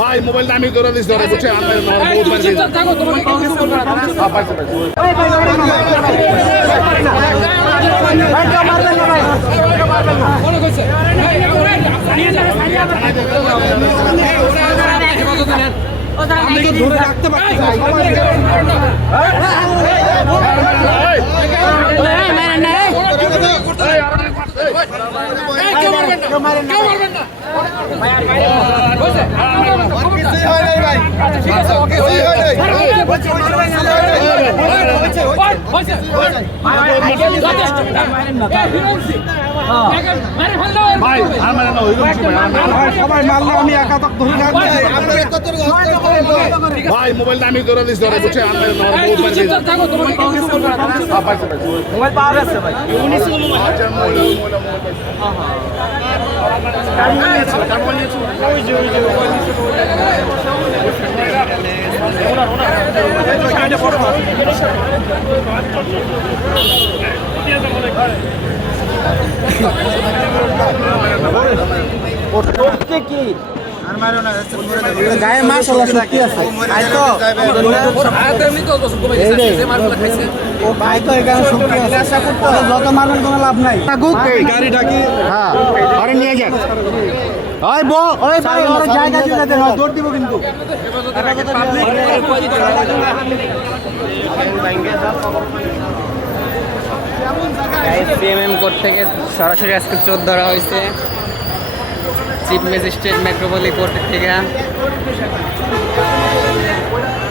ভাই মোবাইল আমি করে দিছি ধরে বুঝছে ধরে রাখতে পারছি সবাই মারলে আমি একা তক ধরে ভাই মোবাইল আমি করে দিছি ধরে বুঝছে মোবাইল পাওয়া গেছে ভাই কি গায়ে মাছ শক্তি আছে যত মারবেন কোনো লাভ নাই গাড়ি ডাকি আরে নিয়ে যান জায়গা দৌড় দিব কিন্তু সিএমএম কোর্ট থেকে সরাসরি আজকে চোর ধরা হয়েছে চিফ ম্যাজিস্ট্রেট মেট্রোপলি কোর্ট থেকে।